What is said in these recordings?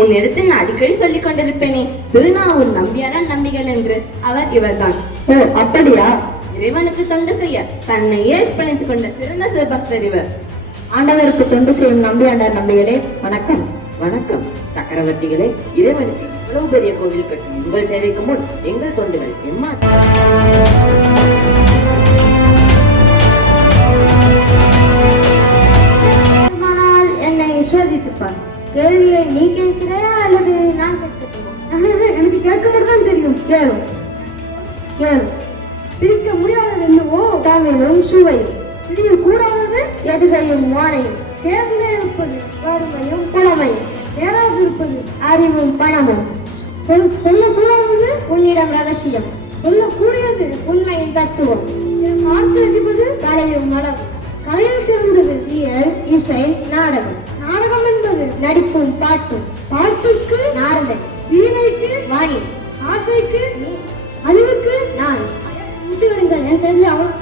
உன்னிடத்தில் நான் அடிக்கடி சொல்லிக் கொண்டிருப்பேனே, திருநாவூர் நம்பியாரான் நம்பிகள் என்று. அவர் இவர்தான். ஓ, அப்படியா? இறைவனுக்கு தொண்டு செய்ய தன்னையே அர்ப்பணித்துக் கொண்ட சிறந்த சிவபக்தர் இவர். ஆண்டவருக்கு தொண்டு செய்யும் நம்பியாண்டார் நம்பிகளே, வணக்கம். வணக்கம் சக்கரவர்த்திகளே. இறைவனுக்கு இவ்வளவு பெரிய கோவில் கட்டும் உங்கள் சேவைக்கு முன் எங்கள் தொண்டுகள் எம்மா. என்னை சோதித்துப்பார். கேள்வியை நீ கேட்கிறாயா அல்லது நான் கேட்கிறேன்? எனக்கு கேட்க மட்டும் தான் தெரியும். கேளு கேளு. பிரிக்க முடியாதது என்னவோ தமிழும் சுவையும், பிரிய கூடாதது எதுகையும் மானையும், சேர்ந்தே இருப்பது வறுமையும் புலமையும், சேராது இருப்பது அறிவும் பணமும், சொல்லக்கூடாதது உன்னிடம் ரகசியம், சொல்லக்கூடியது உண்மையின் தத்துவம், பார்த்து ரசிப்பது கலையும் மனம், கலையில் சிறந்தது இயல் இசை நாடகம், நாடகம் என்பது நடிப்பும் பாட்டும், பாட்டுக்கு நாரதன், வீணைக்கு வாணி, ஆசைக்கு அறிவுக்கு நான். விட்டு விடுங்கள், எனக்கு தெரிஞ்சு அவன்.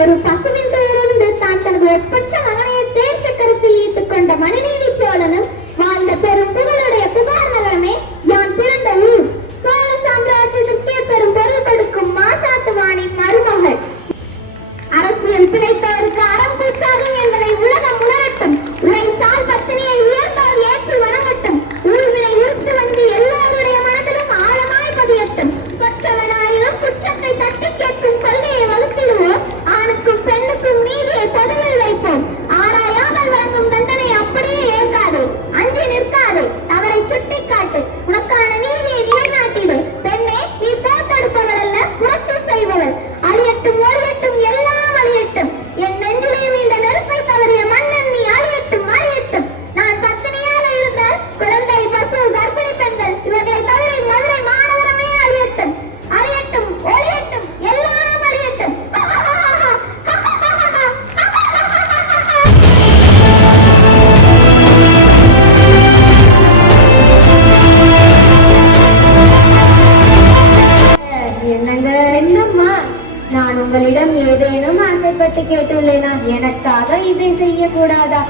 ஒரு பசுவின் துயரிலிருந்து தான் தனது ஒப்பற்ற மகனையை தேர் சக்கரத்தில் ஈட்டுக் கொண்ட மணிநீதி சோழனும் வாழ்ந்த பெரும் புகழுடைய புகார் நகரமே யான் பிறந்த ஊர். சோழ சாம்ராஜ்யத்திற்கே பெரும் பொருள் கொடுக்கும் மாசாத்துவானின் மருமகள். அரசியல் பிழைத்தவருக்கு அறம் கூற்றாகும் என்பதை உலகம் உணரட்டும். உழைசால் பத்தினியை உயர்ந்தோர் ஏற்று வணங்கட்டும். ஊழ்வினை உறுத்து வந்து எல்லோருடைய மனதிலும் ஆழமாய் பதியட்டும். கொற்றவனாயினும் குற்றத்தை தட்டி கேட்கும் கொள்கையை வகுத்திடுவோம். ஆணுக்கும் பெண்ணுக்கும் நீதியை பொதுவில் வைப்போம். ஆராயாமல் வழங்கும் தண்டனை அப்படியே ஏற்காது. அஞ்சி நிற்காது. தவறை சுட்டி காட்டு. உனக்கான நீதியை நிலைநாட்டிடு. பெண்ணே, நீ போத்தெடுப்பவள் அல்ல, புரட்சி செய்பவள். அழியட்டும் ஒழியட்டும் எல்லாம் அழியட்டும். என் நெஞ்சிலையும் இந்த நெருப்பை தவறிய மன்னன் நீ அழியட்டும் அழியட்டும். நான் பத்தினியாக இருந்தால் குழந்தை, பசு, கர்ப்பிணி பெண்கள் இவர்களை தவிர மதுரை மாநகரமே அழியட்டும் அழியட்டும் ஒழியட்டும் எல்லாம் அழியட்டும். என்னங்க? என்னம்மா, நான் உங்களிடம் ஏதேனும் ஆசைப்பட்டு கேட்டுள்ளேனா? எனக்காக இதை செய்யக்கூடாதா?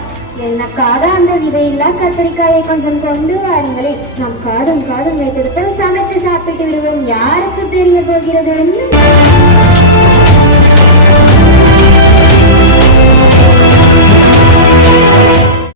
எனக்காக அந்த விதையில்லா கத்திரிக்காயை கொஞ்சம் கொண்டு வாருங்களேன். நம் காதும் வைத்திருப்ப சமைத்து சாப்பிட்டு விடுவோம். யாருக்கு தெரிய போகிறது?